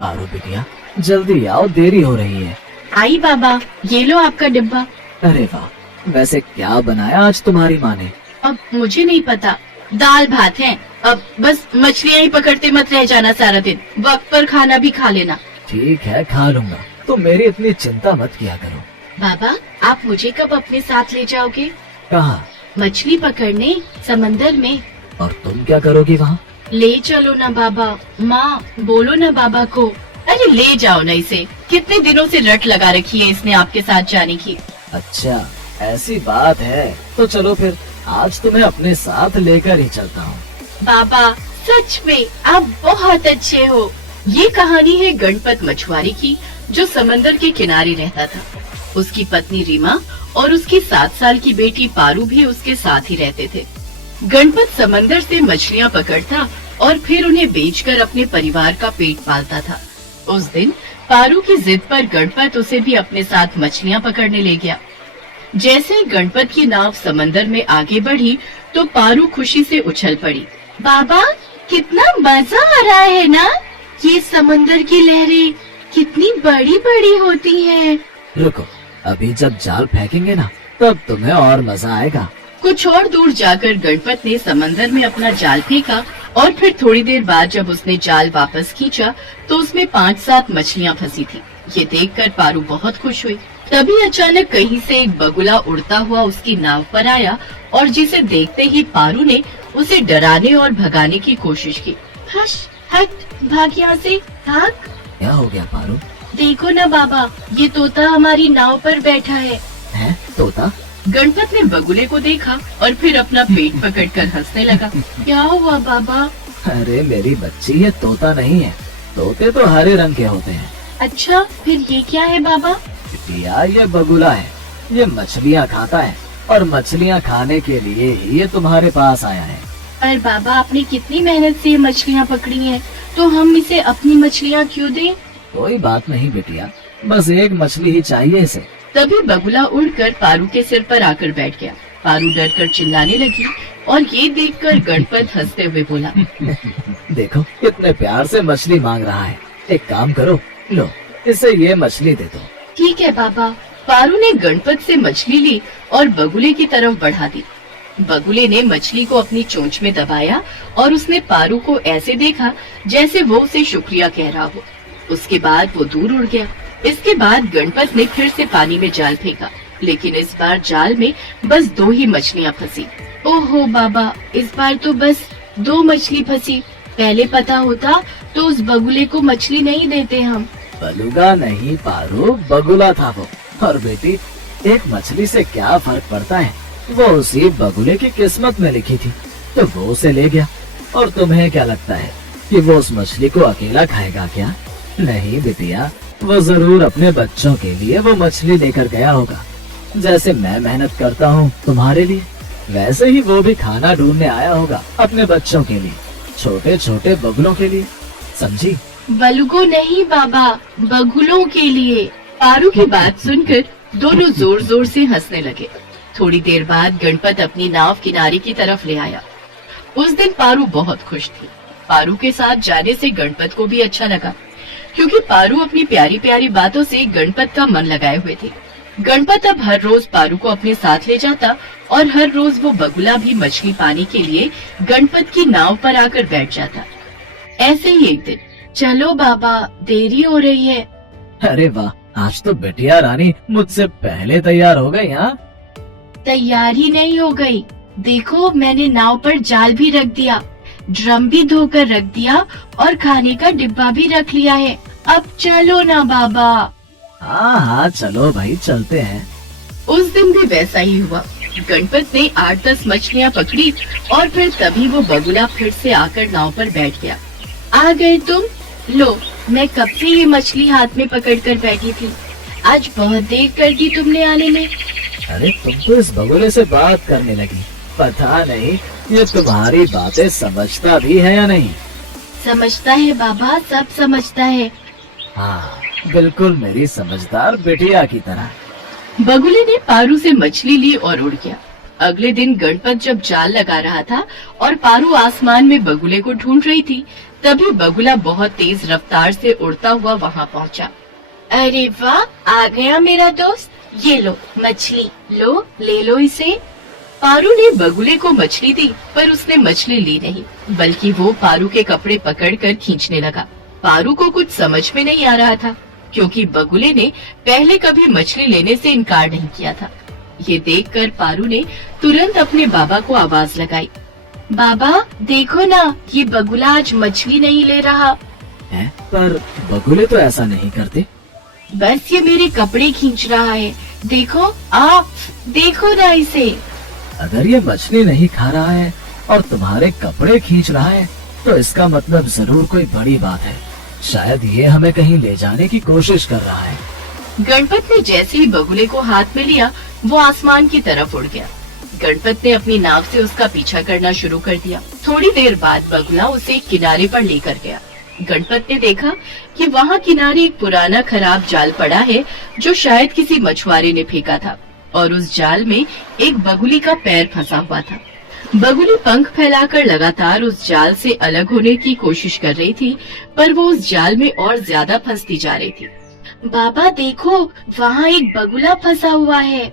पारू बिटिया जल्दी आओ, देरी हो रही है। आई बाबा, ये लो आपका डिब्बा। अरे वाह, वैसे क्या बनाया आज तुम्हारी माँ ने? अब मुझे नहीं पता, दाल भात है। अब बस मछलियाँ ही पकड़ते मत रह जाना सारा दिन, वक्त पर खाना भी खा लेना। ठीक है, खा लूंगा, तुम मेरी इतनी चिंता मत किया करो। बाबा, आप मुझे कब अपने साथ ले जाओगे? कहाँ? मछली पकड़ने समंदर में। और तुम क्या करोगी वहाँ? ले चलो ना बाबा। माँ बोलो ना बाबा को। अरे ले जाओ ना इसे, कितने दिनों से रट लगा रखी है इसने आपके साथ जाने की। अच्छा ऐसी बात है, तो चलो फिर आज तुम्हें अपने साथ लेकर ही चलता हूँ। बाबा सच में आप बहुत अच्छे हो। ये कहानी है गणपत मछुआरे की, जो समंदर के किनारे रहता था। उसकी पत्नी रीमा और उसकी 7 साल की बेटी पारू भी उसके साथ ही रहते थे। गणपत समंदर से मछलियाँ पकड़ता और फिर उन्हें बेचकर अपने परिवार का पेट पालता था। उस दिन पारू की जिद पर गणपत उसे भी अपने साथ मछलियाँ पकड़ने ले गया। जैसे ही गणपत की नाव समंदर में आगे बढ़ी तो पारू खुशी से उछल पड़ी। बाबा कितना मजा आ रहा है ना, ये समंदर की लहरें कितनी बड़ी बड़ी होती हैं। रुको, अभी जब जाल फेंकेंगे ना तब तुम्हें और मजा आएगा। कुछ और दूर जाकर गणपत ने समंदर में अपना जाल फेंका और फिर थोड़ी देर बाद जब उसने जाल वापस खींचा तो उसमें 5-7 मछलियाँ फंसी थी। ये देखकर पारू बहुत खुश हुई। तभी अचानक कहीं से एक बगुला उड़ता हुआ उसकी नाव पर आया और जिसे देखते ही पारू ने उसे डराने और भगाने की कोशिश की। हश, हट, भाग यहाँ से, भाग। क्या हो गया पारू? देखो ना बाबा, ये तोता हमारी नाव पर बैठा है। हैं? तोता? गणपत ने बगुले को देखा और फिर अपना पेट पकड़कर हंसने लगा। क्या हुआ बाबा? अरे मेरी बच्ची, ये तोता नहीं है, तोते तो हरे रंग के होते हैं। अच्छा, फिर ये क्या है बाबा? बिटिया ये बगुला है, ये मछलियाँ खाता है और मछलियाँ खाने के लिए ही ये तुम्हारे पास आया है। पर बाबा आपने कितनी मेहनत से ये मछलियाँ पकड़ी हैं, तो हम इसे अपनी मछलियाँ क्यों दें? कोई बात नहीं बिटिया, बस एक मछली ही चाहिए इसे। तभी बगुला उड़कर पारू के सिर पर आकर बैठ गया। पारू डरकर चिल्लाने लगी और ये देखकर गणपत हंसते हुए बोला, देखो कितने प्यार से मछली मांग रहा है, एक काम करो, लो इसे ये मछली दे दो। ठीक है बाबा। पारू ने गणपत से मछली ली और बगुले की तरफ बढ़ा दी। बगुले ने मछली को अपनी चोंच में दबाया और उसने पारू को ऐसे देखा जैसे वो उसे शुक्रिया कह रहा हो। उसके बाद वो दूर उड़ गया। इसके बाद गणपत ने फिर से पानी में जाल फेंका, लेकिन इस बार जाल में बस 2 ही मछलियाँ फंसी। ओहो बाबा, इस बार तो बस 2 मछली फंसी। पहले पता होता तो उस बगुले को मछली नहीं देते हम। बलुगा नहीं पारू, बगुला था वो। और बेटी, एक मछली से क्या फर्क पड़ता है, वो उसी बगुले की किस्मत में लिखी थी तो वो उसे ले गया। और तुम्हें क्या लगता है कि वो उस मछली को अकेला खाएगा क्या? नहीं बिटिया, वो जरूर अपने बच्चों के लिए वो मछली लेकर गया होगा। जैसे मैं मेहनत करता हूँ तुम्हारे लिए, वैसे ही वो भी खाना ढूंढने आया होगा अपने बच्चों के लिए, छोटे छोटे बगुलों के लिए, समझी? बलुगो नहीं बाबा, बगुलों के लिए। पारू की बात सुनकर दोनों जोर जोर से हंसने लगे। थोड़ी देर बाद गणपत अपनी नाव किनारे की तरफ ले आया। उस दिन पारू बहुत खुश थी। पारू के साथ जाने से गणपत को भी अच्छा लगा, क्योंकि पारू अपनी प्यारी प्यारी बातों से गणपत का मन लगाए हुए थे। गणपत अब हर रोज पारू को अपने साथ ले जाता और हर रोज वो बगुला भी मछली पाने के लिए गणपत की नाव पर आकर बैठ जाता। ऐसे ही एक दिन, चलो बाबा देरी हो रही है। अरे वाह, आज तो बिटिया रानी मुझसे पहले तैयार हो गई। हाँ, तैयार ही नहीं हो गई, देखो मैंने नाव पर जाल भी रख दिया, ड्रम भी धोकर रख दिया और खाने का डिब्बा भी रख लिया है। अब चलो ना बाबा। हाँ हाँ चलो भाई, चलते हैं। उस दिन भी वैसा ही हुआ। गणपत ने 8-10 मछलियाँ पकड़ी और फिर तभी वो बगुला फिर से आकर नाव पर बैठ गया। आ गए तुम? लो, मैं कब से ये मछली हाथ में पकड़कर बैठी थी। आज बहुत देर कर दी तुमने आने में। अरे तुम तो इस बगुले से बात करने लगी, पता नहीं ये तुम्हारी बातें समझता भी है या नहीं। समझता है बाबा, सब समझता है। हाँ, बिल्कुल मेरी समझदार बिटिया की तरह। बगुले ने पारू से मछली ली और उड़ गया। अगले दिन गणपत जब जाल लगा रहा था और पारू आसमान में बगुले को ढूंढ रही थी, तभी बगुला बहुत तेज रफ्तार से उड़ता हुआ वहाँ पहुँचा। अरे वाह, आ गया मेरा दोस्त, ये लो मछली, लो ले लो इसे। पारू ने बगुले को मछली दी, पर उसने मछली ली नहीं, बल्कि वो पारू के कपड़े पकड़कर खींचने लगा। पारू को कुछ समझ में नहीं आ रहा था, क्योंकि बगुले ने पहले कभी मछली लेने से इनकार नहीं किया था। ये देखकर पारू ने तुरंत अपने बाबा को आवाज लगाई। बाबा देखो ना, ये बगुला आज मछली नहीं ले रहा है, पर बगुले तो ऐसा नहीं करते। बस ये मेरे कपड़े खींच रहा है, देखो ना इसे। अगर ये मछली नहीं खा रहा है और तुम्हारे कपड़े खींच रहा है, तो इसका मतलब जरूर कोई बड़ी बात है। शायद ये हमें कहीं ले जाने की कोशिश कर रहा है। गणपत ने जैसे ही बगुले को हाथ में लिया, वो आसमान की तरफ उड़ गया। गणपत ने अपनी नाव से उसका पीछा करना शुरू कर दिया। थोड़ी देर बाद बगुला उसे एक किनारे पर लेकर गया। गणपत ने देखा कि वहाँ किनारे एक पुराना खराब जाल पड़ा है, जो शायद किसी मछुआरे ने फेंका था, और उस जाल में एक बगुली का पैर फंसा हुआ था। बगुली पंख फैलाकर लगातार उस जाल से अलग होने की कोशिश कर रही थी, पर वो उस जाल में और ज्यादा फंसती जा रही थी। बाबा देखो, वहाँ एक बगुला फंसा हुआ है।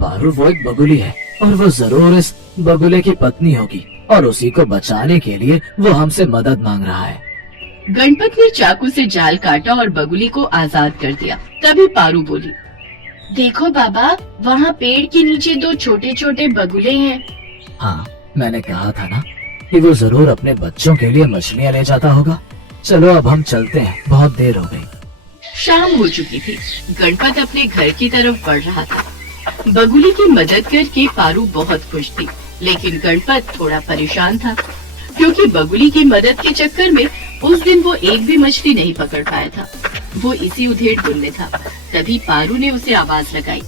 पारू, वो एक बगुली है और वो जरूर इस बगुले की पत्नी होगी, और उसी को बचाने के लिए वो हमसे मदद मांग रहा है। गणपत ने चाकू से जाल काटा और बगुली को आजाद कर दिया। तभी पारू बोली, देखो बाबा, वहाँ पेड़ के नीचे दो छोटे छोटे बगुले हैं। हाँ, मैंने कहा था ना कि वो जरूर अपने बच्चों के लिए मछलियाँ ले जाता होगा। चलो अब हम चलते हैं, बहुत देर हो गई। शाम हो चुकी थी। गणपत अपने घर की तरफ बढ़ रहा था। बगुली की मदद करके पारू बहुत खुश थी, लेकिन गणपत थोड़ा परेशान था, क्योंकि बगुली की मदद के चक्कर में उस दिन वो एक भी मछली नहीं पकड़ पाया था। वो इसी उधेड़-बुन में था। तभी पारू ने उसे आवाज लगाई,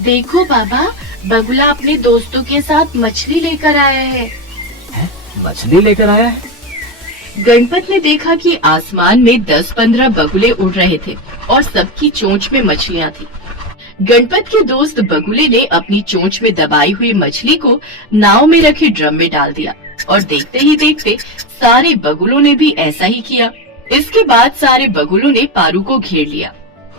देखो बाबा, बगुला अपने दोस्तों के साथ मछली लेकर आया है। मछली लेकर आया है? गणपत ने देखा कि आसमान में 10-15 बगुले उड़ रहे थे और सबकी चोंच में मछलियाँ थी। गणपत के दोस्त बगुले ने अपनी चोंच में दबाई हुई मछली को नाव में रखे ड्रम में डाल दिया, और देखते ही देखते सारे बगुलों ने भी ऐसा ही किया। इसके बाद सारे बगुलों ने पारू को घेर लिया।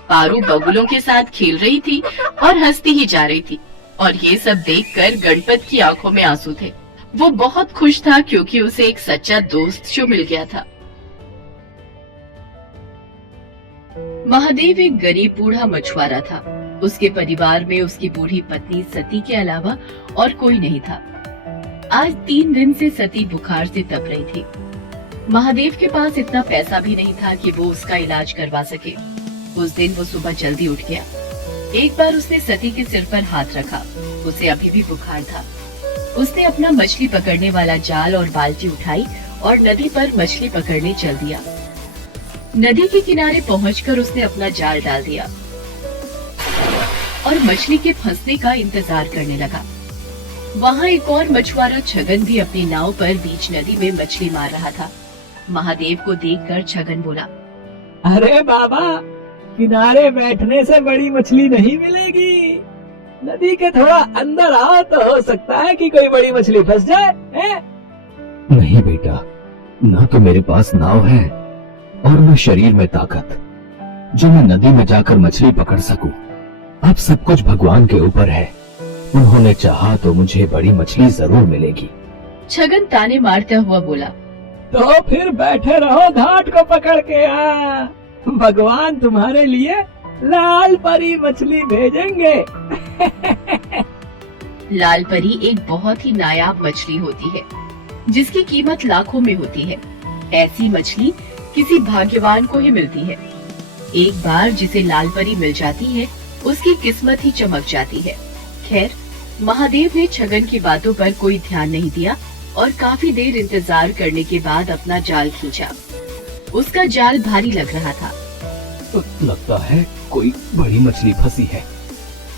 पारू बगुलों के साथ खेल रही थी और हंसती ही जा रही थी, और ये सब देखकर गणपत की आंखों में आंसू थे। वो बहुत खुश था, क्योंकि उसे एक सच्चा दोस्त जो मिल गया था। महादेव एक गरीब बूढ़ा मछुआरा था। उसके परिवार में उसकी बूढ़ी पत्नी सती के अलावा और कोई नहीं था। आज 3 दिन से सती बुखार से तप रही थी। महादेव के पास इतना पैसा भी नहीं था कि वो उसका इलाज करवा सके। उस दिन वो सुबह जल्दी उठ गया। एक बार उसने सती के सिर पर हाथ रखा। उसे अभी भी बुखार था। उसने अपना मछली पकड़ने वाला जाल और बाल्टी उठाई और नदी पर मछली पकड़ने चल दिया। नदी के किनारे पहुंचकर उसने अपना जाल डाल दिया और मछली के फंसने का इंतजार करने लगा। वहाँ एक और मछुआरा छगन भी अपनी नाव पर बीच नदी में मछली मार रहा था। महादेव को देखकर छगन बोला, अरे बाबा, किनारे बैठने से बड़ी मछली नहीं मिलेगी। नदी के थोड़ा अंदर आओ तो हो सकता है कि कोई बड़ी मछली फंस जाए। है? नहीं बेटा, न तो मेरे पास नाव है और न शरीर में ताकत जो मैं नदी में जाकर मछली पकड़ सकूं। अब सब कुछ भगवान के ऊपर है। उन्होंने चाहा तो मुझे बड़ी मछली जरूर मिलेगी। छगन ताने मारता हुआ बोला, तो फिर बैठे रहो घाट को पकड़ के। भगवान तुम्हारे लिए लाल परी मछली भेजेंगे। लाल परी एक बहुत ही नायाब मछली होती है, जिसकी कीमत लाखों में होती है। ऐसी मछली किसी भाग्यवान को ही मिलती है। एक बार जिसे लाल परी मिल जाती है, उसकी किस्मत ही चमक जाती है। खैर, महादेव ने छगन की बातों पर कोई ध्यान नहीं दिया और काफी देर इंतजार करने के बाद अपना जाल खींचा। उसका जाल भारी लग रहा था, लगता है कोई बड़ी मछली फंसी है।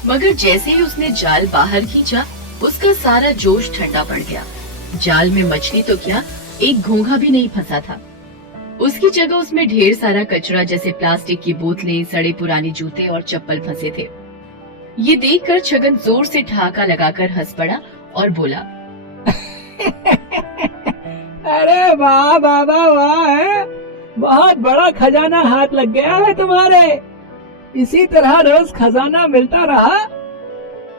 मगर जैसे ही उसने जाल बाहर खींचा, उसका सारा जोश ठंडा पड़ गया। जाल में मछली तो क्या, एक घोंघा भी नहीं फंसा था। उसकी जगह उसमें ढेर सारा कचरा, जैसे प्लास्टिक की बोतलें, सड़े पुराने जूते और चप्पल फंसे थे। ये देखकर छगन जोर से ठहाका लगाकर हंस पड़ा और बोला, अरे वाह बाबा वाह, है बहुत बड़ा खजाना हाथ लग गया है तुम्हारे। इसी तरह रोज खजाना मिलता रहा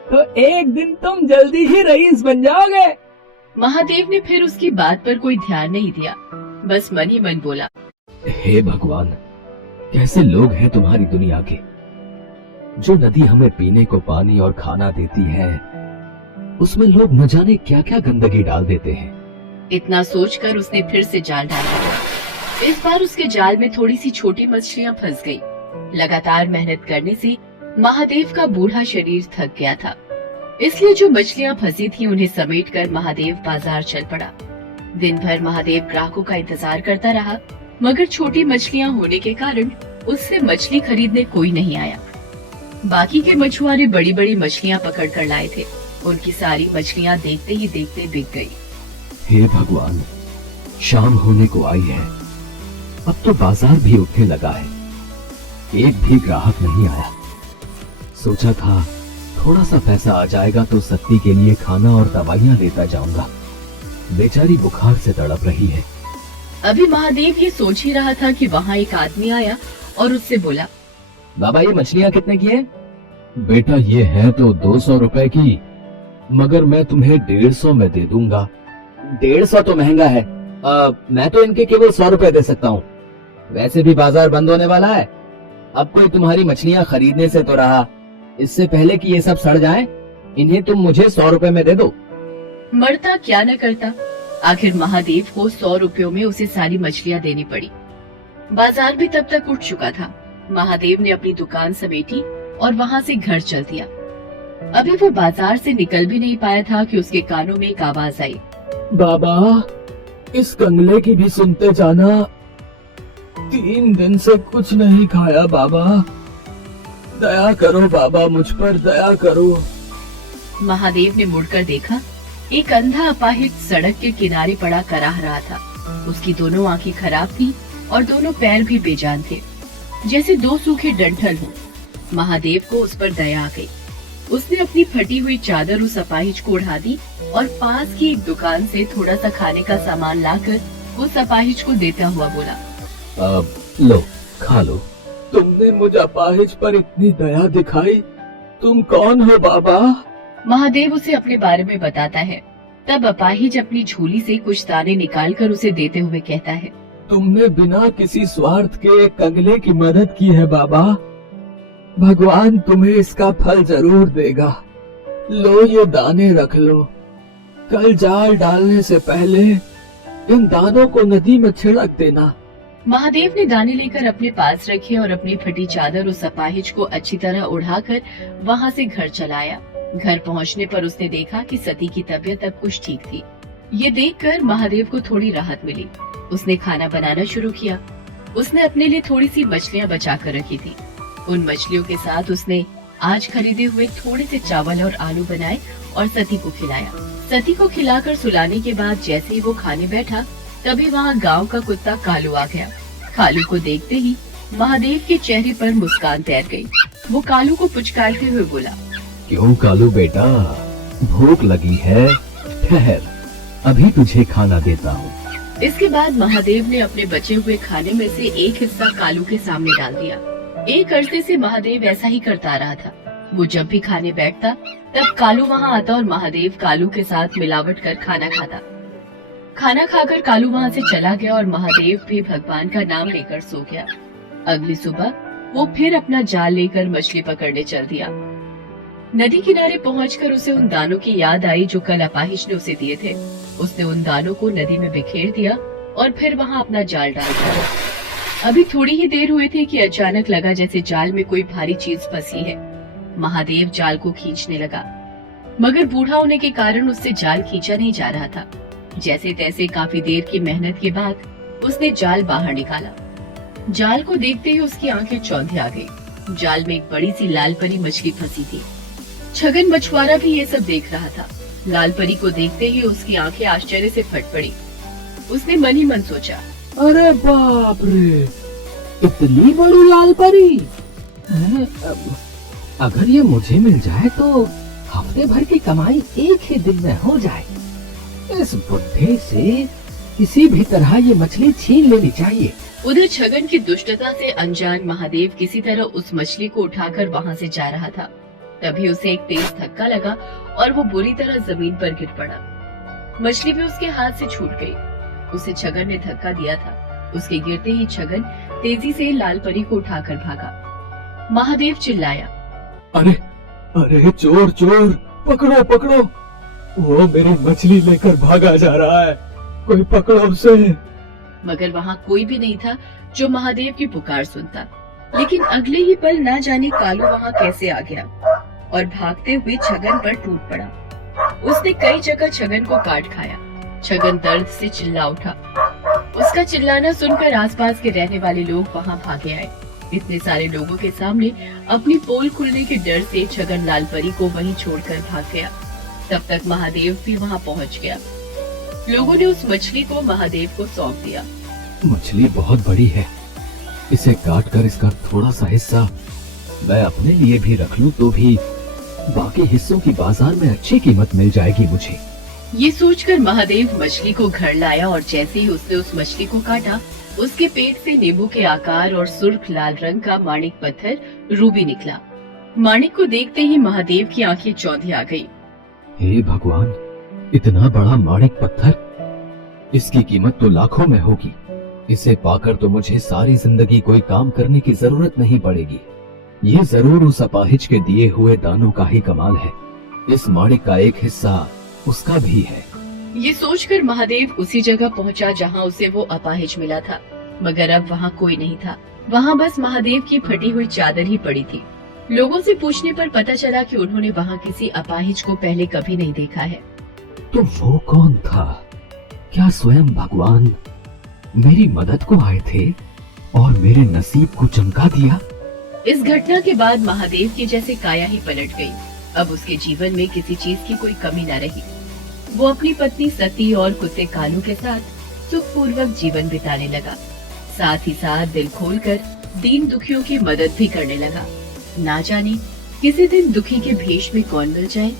तो एक दिन तुम जल्दी ही रईस बन जाओगे। महादेव ने फिर उसकी बात पर कोई ध्यान नहीं दिया, बस मन ही मन बोला, हे भगवान, कैसे लोग हैं तुम्हारी दुनिया के। जो नदी हमें पीने को पानी और खाना देती है, उसमें लोग न जाने क्या क्या गंदगी डाल देते हैं। इतना सोचकर उसने फिर से जाल डाला। इस बार उसके जाल में थोड़ी सी छोटी मछलियां फंस गई। लगातार मेहनत करने से महादेव का बूढ़ा शरीर थक गया था, इसलिए जो मछलियां फंसी थी उन्हें समेटकर महादेव बाजार चल पड़ा। दिन भर महादेव ग्राहकों का इंतजार करता रहा, मगर छोटी मछलियां होने के कारण उससे मछली खरीदने कोई नहीं आया। बाकी के मछुआरे बड़ी बड़ी मछलियां पकड़ कर लाए थे। उनकी सारी मछलियां देखते ही देखते बिक गई। हे भगवान, शाम होने को आई है, अब तो बाजार भी उठने लगा है, एक भी ग्राहक नहीं आया। सोचा था थोड़ा सा पैसा आ जाएगा तो सत्ती के लिए खाना और दवाइयां लेता जाऊंगा। बेचारी बुखार से तड़प रही है। अभी महादेव ये सोच ही रहा था कि वहाँ एक आदमी आया और उससे बोला, बाबा ये मछलियां कितने की है? बेटा ये है तो 200 रुपए की, मगर मैं तुम्हें 150 में दे दूंगा। 150 तो महंगा है, मैं तो इनके केवल 100 रुपए दे सकता हूँ। वैसे भी बाजार बंद होने वाला है, अब कोई तुम्हारी मछलियां खरीदने से तो रहा, इससे पहले कि ये सब सड़ जाएं, इन्हें तुम मुझे 100 रुपए में दे दो। मरता क्या न करता। आखिर महादेव को 100 रुपयों में उसे सारी मछलियां देनी पड़ी। बाजार भी तब तक उठ चुका था। महादेव ने अपनी दुकान समेटी और वहाँ से घर चल दिया। अभी वो बाजार से निकल भी नहीं पाया था कि उसके कानों में एक आवाज आई, बाबा इस कंगले की भी सुनते जाना, 3 दिन से कुछ नहीं खाया बाबा, दया करो बाबा, मुझ पर दया करो। महादेव ने मुड़कर देखा, एक अंधा अपाहिज सड़क के किनारे पड़ा कराह रहा था। उसकी दोनों आंखें खराब थी और दोनों पैर भी बेजान थे, जैसे 2 सूखे डंठल हों। महादेव को उस पर दया आ गई। उसने अपनी फटी हुई चादर उस अपाहिज को उड़ा दी और पास की एक दुकान से थोड़ा सा खाने का सामान लाकर उस अपाहिज को देता हुआ बोला, लो खा लो। तुमने मुझ अपाहिज पर इतनी दया दिखाई, तुम कौन हो बाबा? महादेव उसे अपने बारे में बताता है। तब अपाहिज अपनी झोली से कुछ दाने निकालकर उसे देते हुए कहता है, तुमने बिना किसी स्वार्थ के एक कंगले की मदद की है बाबा, भगवान तुम्हें इसका फल जरूर देगा। लो ये दाने रख लो, कल जाल डालने से पहले इन दानों को नदी में छिड़क देना। महादेव ने दाने लेकर अपने पास रखे और अपनी फटी चादर उस अपाहिज को अच्छी तरह उड़ाकर वहाँ से घर चला आया। घर पहुँचने पर उसने देखा कि सती की तबीयत अब कुछ ठीक थी। ये देखकर महादेव को थोड़ी राहत मिली। उसने खाना बनाना शुरू किया। उसने अपने लिए थोड़ी सी मछलियाँ बचा कर रखी थी। उन मछलियों के साथ उसने आज खरीदे हुए थोड़े से चावल और आलू बनाए और सती को खिलाया। सती को खिलाकर सुलाने के बाद जैसे ही वो खाने बैठा, तभी वहाँ गांव का कुत्ता कालू आ गया। कालू को देखते ही महादेव के चेहरे पर मुस्कान तैर गई। वो कालू को पुचकारते हुए बोला, क्यों कालू बेटा, भूख लगी है? ठहर, अभी तुझे खाना देता हूँ। इसके बाद महादेव ने अपने बचे हुए खाने में से एक हिस्सा कालू के सामने डाल दिया। एक अरसे से महादेव ऐसा ही करता रहा था। वो जब भी खाने बैठता, तब कालू वहाँ आता और महादेव कालू के साथ मिलावट कर खाना खाता। खाना खाकर कालू वहाँ से चला गया और महादेव भी भगवान का नाम लेकर सो गया। अगली सुबह वो फिर अपना जाल लेकर मछली पकड़ने चल दिया। नदी किनारे पहुंचकर उसे उन दानों की याद आई जो कल अपाहिज ने उसे दिए थे। उसने उन दानों को नदी में बिखेर दिया और फिर वहाँ अपना जाल डाल दिया। अभी थोड़ी ही देर हुई थी कि अचानक लगा जैसे जाल में कोई भारी चीज फंसी है। महादेव जाल को खींचने लगा, मगर बूढ़ा होने के कारण उससे जाल खींचा नहीं जा रहा था। जैसे तैसे काफी देर की मेहनत के बाद उसने जाल बाहर निकाला। जाल को देखते ही उसकी आंखें चौंधी आ गई। जाल में एक बड़ी सी लाल परी मछली फंसी थी। छगन मछुआरा भी ये सब देख रहा था। लाल परी को देखते ही उसकी आंखें आश्चर्य से फट पड़ी। उसने मन ही मन सोचा, अरे बाप रे, इतनी बड़ी लाल परी! अगर ये मुझे मिल जाए तो हफ्ते भर की कमाई एक ही दिन में हो जाए। इस बुढ़े से किसी भी तरह ये मछली छीन लेनी चाहिए। उधर छगन की दुष्टता से अनजान महादेव किसी तरह उस मछली को उठाकर वहाँ से जा रहा था। तभी उसे एक तेज धक्का लगा और वो बुरी तरह जमीन पर गिर पड़ा। मछली भी उसके हाथ से छूट गई। उसे छगन ने धक्का दिया था। उसके गिरते ही छगन तेजी से लाल परी को उठाकर भागा। महादेव चिल्लाया, अरे अरे चोर चोर, पकड़ो पकड़ो, वो मेरी मछली लेकर भागा जा रहा है, कोई पकड़ो उसे। मगर वहाँ कोई भी नहीं था जो महादेव की पुकार सुनता। लेकिन अगले ही पल ना जाने कालू वहाँ कैसे आ गया और भागते हुए छगन पर टूट पड़ा। उसने कई जगह छगन को काट खाया। छगन दर्द से चिल्ला उठा। उसका चिल्लाना सुनकर आसपास के रहने वाले लोग वहाँ भागे आए। इतने सारे लोगों के सामने अपनी पोल खुलने के डर से छगन लाल परी को वहीं छोड़कर भाग गया। तब तक महादेव भी वहाँ पहुँच गया। लोगों ने उस मछली को महादेव को सौंप दिया। मछली बहुत बड़ी है, इसे काट कर इसका थोड़ा सा हिस्सा मैं अपने लिए भी रख लूं तो भी बाकी हिस्सों की बाजार में अच्छी कीमत मिल जाएगी मुझे। ये सोचकर महादेव मछली को घर लाया और जैसे ही उसने उस मछली को काटा, उसके पेट से नींबू के आकार और सुर्ख लाल रंग का माणिक पत्थर रूबी निकला। माणिक को देखते ही महादेव की आंखें चौंधी आ गई। हे भगवान, इतना बड़ा माणिक पत्थर, इसकी कीमत तो लाखों में होगी। इसे पाकर तो मुझे सारी जिंदगी कोई काम करने की जरूरत नहीं पड़ेगी। ये जरूर उस अपाहिज के दिए हुए दानों का ही कमाल है। इस माणिक का एक हिस्सा उसका भी है। ये सोचकर महादेव उसी जगह पहुंचा जहां उसे वो अपाहिज मिला था। मगर अब वहां कोई नहीं था। वहां बस महादेव की फटी हुई चादर ही पड़ी थी। लोगों से पूछने पर पता चला कि उन्होंने वहां किसी अपाहिज को पहले कभी नहीं देखा है। तो वो कौन था? क्या स्वयं भगवान मेरी मदद को आए थे और मेरे नसीब को चमका दिया? इस घटना के बाद महादेव की जैसे काया ही पलट गई। अब उसके जीवन में किसी चीज की कोई कमी न रही। वो अपनी पत्नी सती और कुत्ते कालू के साथ सुखपूर्वक जीवन बिताने लगा। साथ ही साथ दिल खोलकर दीन दुखियों की मदद भी करने लगा। ना जाने किसी दिन दुखी के भेष में कौन मिल जाए।